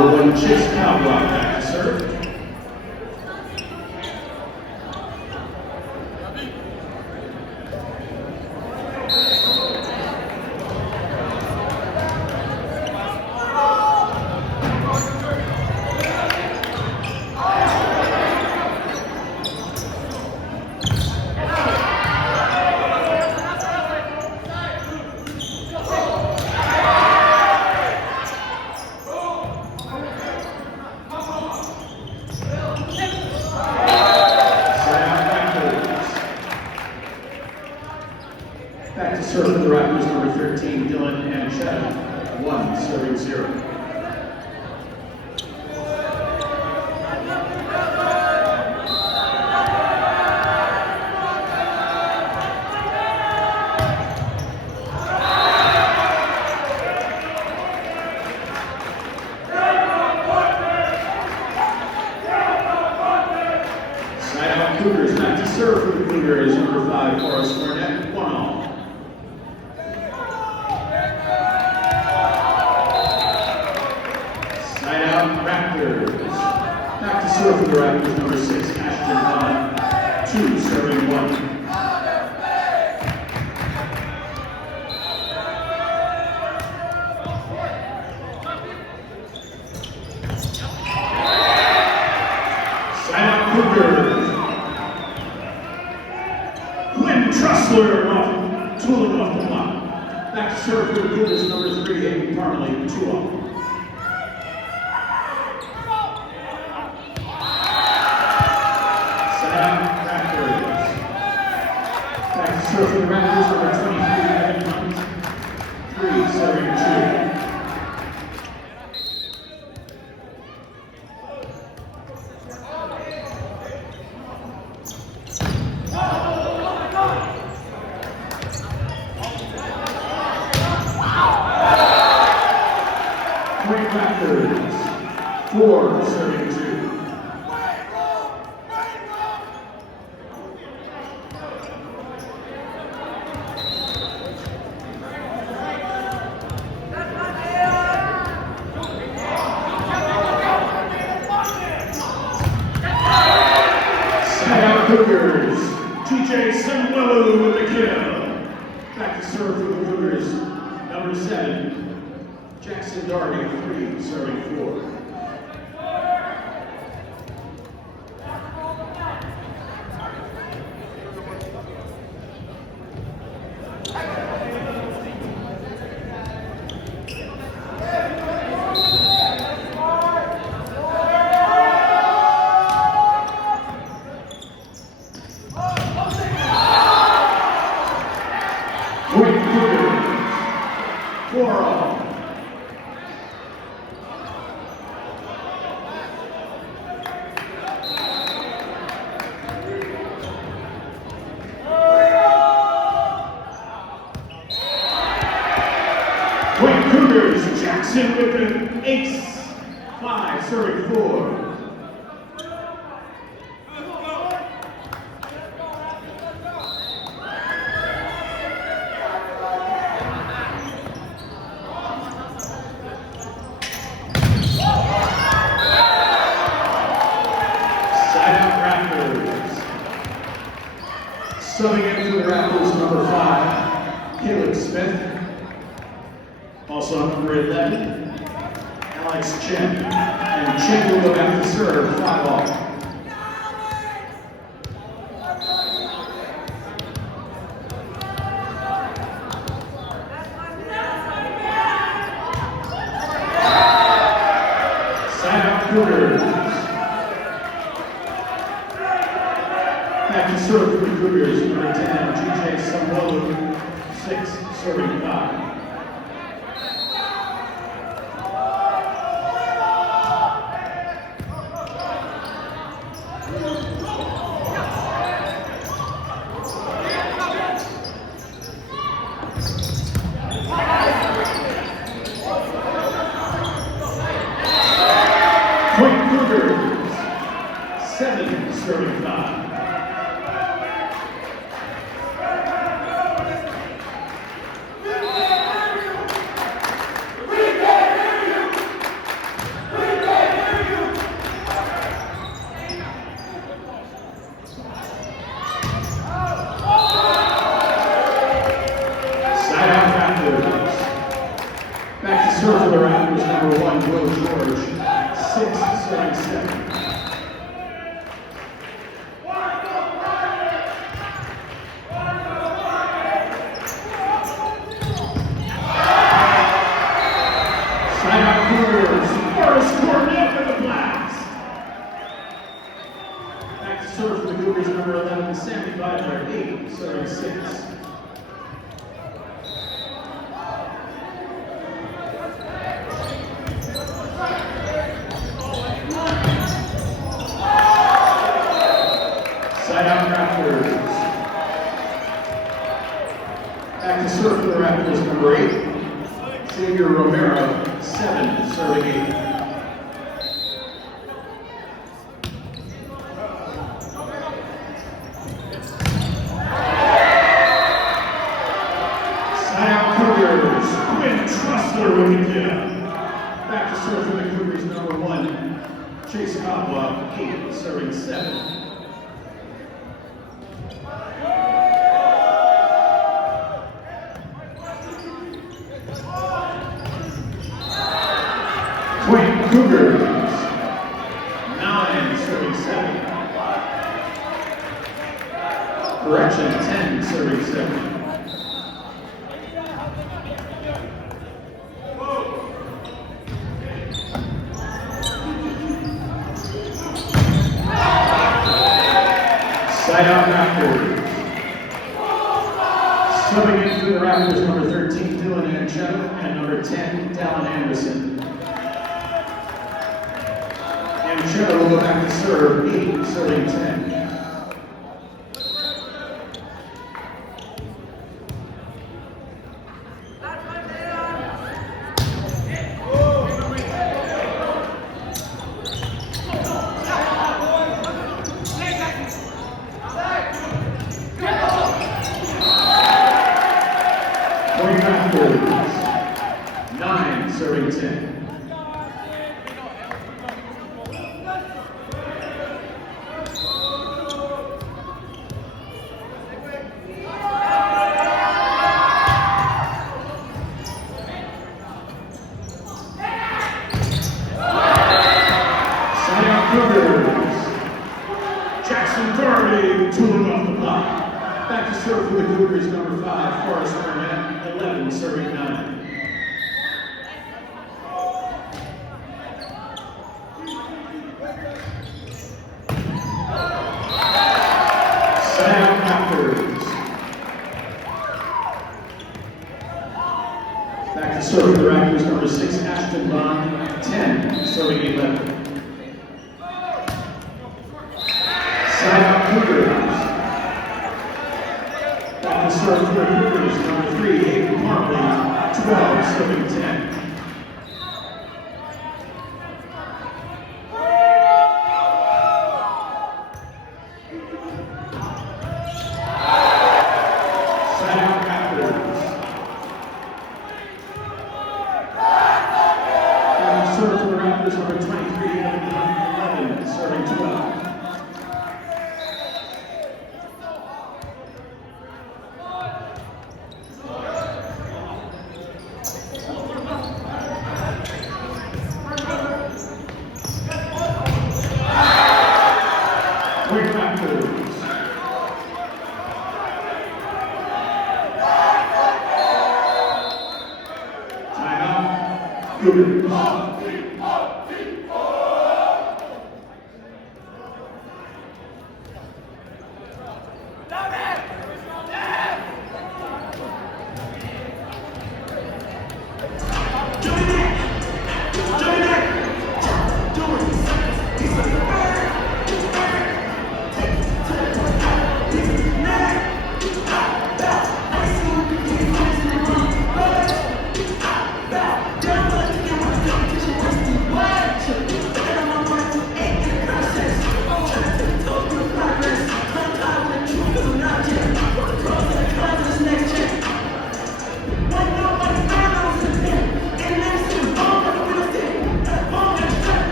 Number 1, Chase Cowblock, back to serve. Back to serve for the Raptors, number 13, Dylan Anchetta, 1, serving 0. Side out Cougars, back to serve for the Cougars, number 5, Forrest Burnett, 1-all. Raptors. Back to serve for the Raptors, number 6, Ashton Vaughn, 2, serving 1. Side out Cougars. Quinn Trussler tooling off the block. Back to serve for the Cougars, number 3, Aiden Parley, 2-all. So for the Raptors, number 23, Evan Hunt, 3, serving 2. Great Raptors, 4, serving 2. Cougars, TJ Semwelu with the kill. Back to serve for the Cougars, number 7, Jackson Darby, 3, serving 4. Cougars, Jackson with an ace, 5, serving 4. Subbing in for the Raptors, number 5, Caleb Smith. Also number 11, Alex Chen. And Chen will go back to serve, 5-all. Side out Cougars. Back to serve for the Cougars, number 10, TJ Semwelu, 6, serving 5. Point Cougars, 7, serving 5. number 1, Will George, 6, serving 7. Forrest Cornett for the Blacks. Back to serve for the Cougars, number 11, Sammy Butler, 8, serving 6. Side out Raptors. Back to serve for the Raptors, number 8, Xavier Romero, 7, serving 8. Back to serve for the Cougars, number 1, Chase Coppola, 8, serving 7. Quinn Cougars, 9, serving 7. Correction, 10, serving 7. Side out Raptors. Subbing in for the Raptors, number 13, Dylan Anchetto, and number 10, Dallin Anderson. Anchetto will go back to serve, 8, serving 10. Raptors, 9, serving 10. Side out Cougars. Jackson Darby tooling off the block. Back to serve for the Cougars, number 5, Forrest Cornett, 11, serving 9. Side out Raptors. Back to serve for the Raptors, number 6, Ashton Bond, 10, serving 11. Side out Cougars. Back to serve for the Cougars, number 3, Hayden Marley, 12, serving 10. Side out Raptors. Back to serve for the Raptors, number 23, Hayden 11, serving 12. Cougars.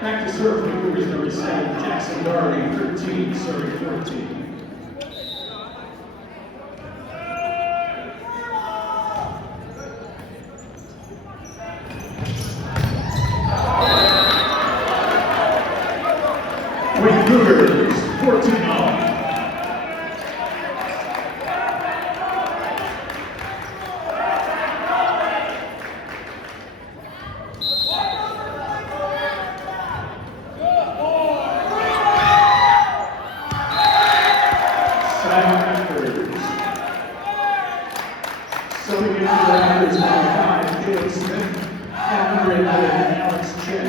Back to serve for the Cougars, number 7, Jackson Doherty, 13, serving 14. Wayne Cougars, 14-all. Subbing in for the Raptors, number 5, Caleb Smith, and number 11, Alex Chen.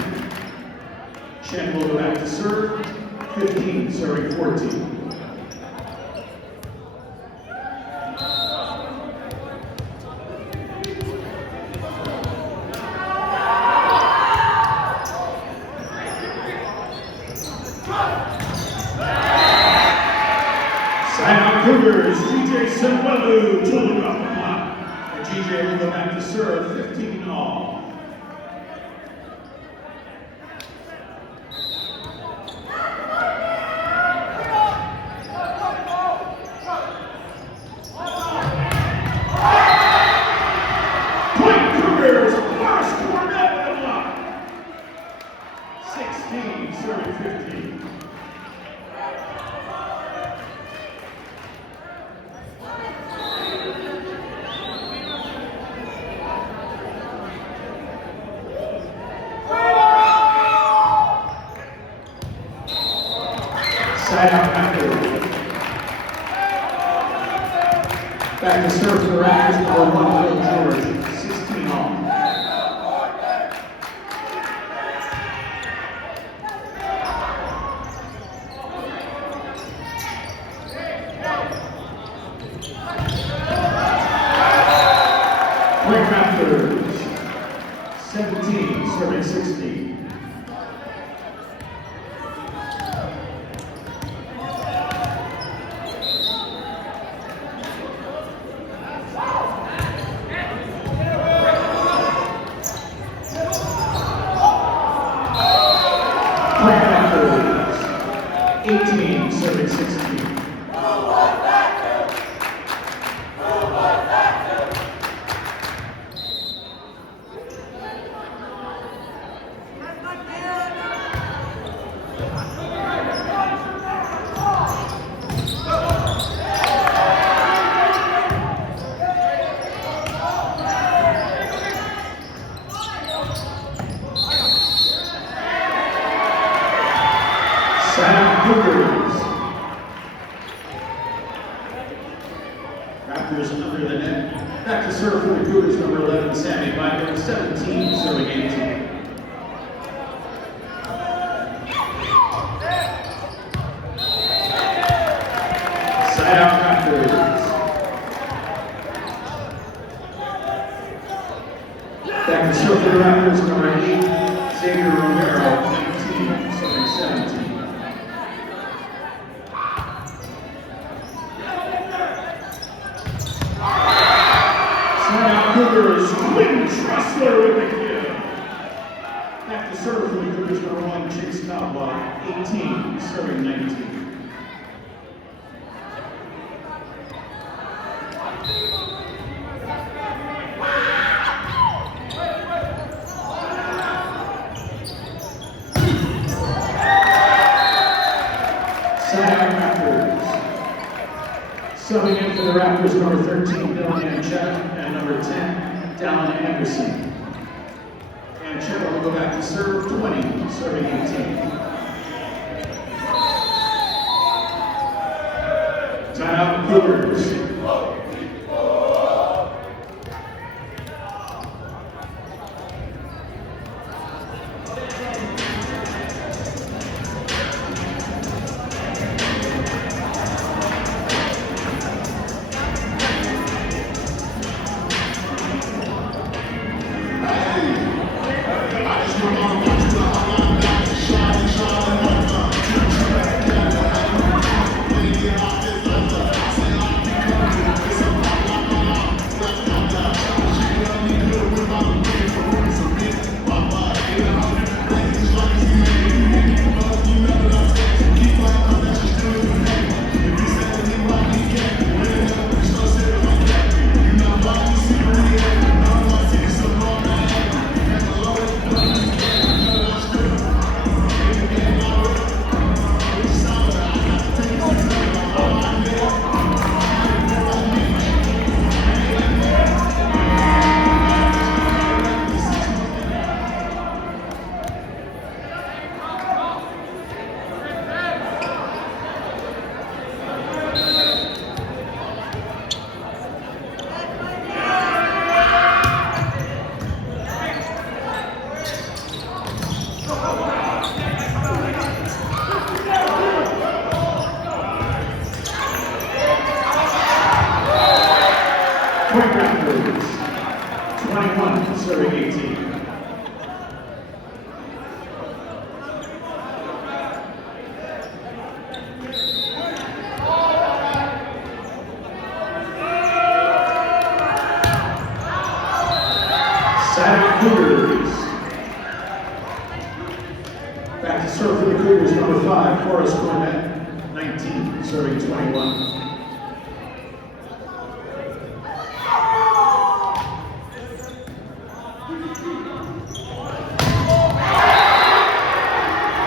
Chen will go back to serve, 15, serving 14. Sign-out Cougars, DJ Semwelu to the rough block. And GJ will go back to serve, 15-all. Point Cougars, Morris Cornett on the block. 16, serving 15. Side-out Raptors. Back to serve for the Raptors, number 1, Will George, 16-all. Point Raptors, 17, serving 16. Point Raptors, 18, serving 16. Side-out Cougars. Raptors under the net. Back to serve for the Cougars, number 11, Sammy Biker, 17, serving 18. Side-out Raptors. Back to serve for the Raptors, number 8, Xavier Romero, 19, serving 17. Cougars, Quinn Trussler with the kill. Back to serve for the Cougars, number 1, Chase Cobwa, 18, serving 19. Side-out Raptors. Subbing in for the Raptors, number 13, Dylan Anchetta, and number 10, Dallin Anderson. Anchetta will go back to serve, 20, serving 18. Timeout Cougars. Back to serve for the Cougars, number 5, Forrest Cornett, 19, serving 21.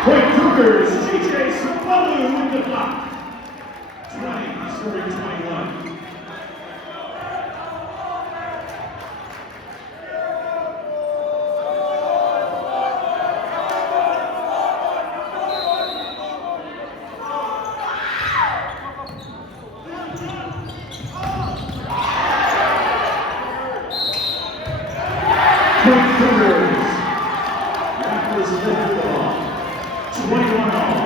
Point Cougars, GJ Samalu with the block. 20, serving 21. Point Cougars. Raptors lift the ball. 21 all.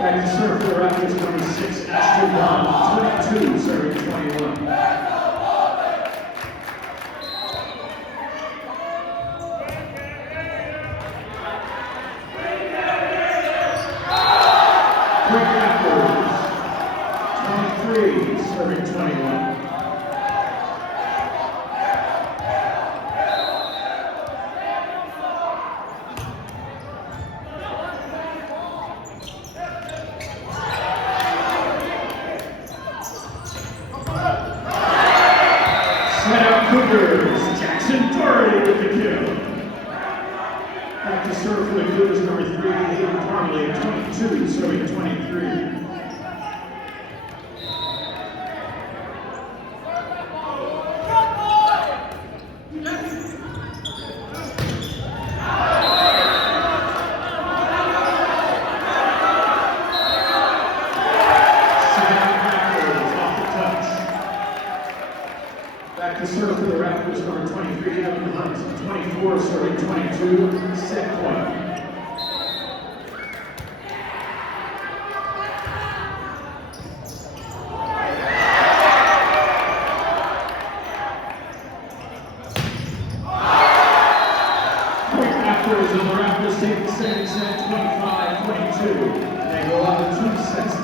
Back to serve for the Raptors, number 6, Ashton Bond, 22, serving 21. Quick Raptors, 23, serving 21. Cougars, Jackson Doherty with the kill. Back to serve for the Cougars, number 3, Hayden Parley, 22, serving 23. Back to serve for the Raptors, number 23, Evan Hunt, 24, serving 22, set point. Quick Raptors, and the Raptors take the second set, 25-22. They go on to 2 sets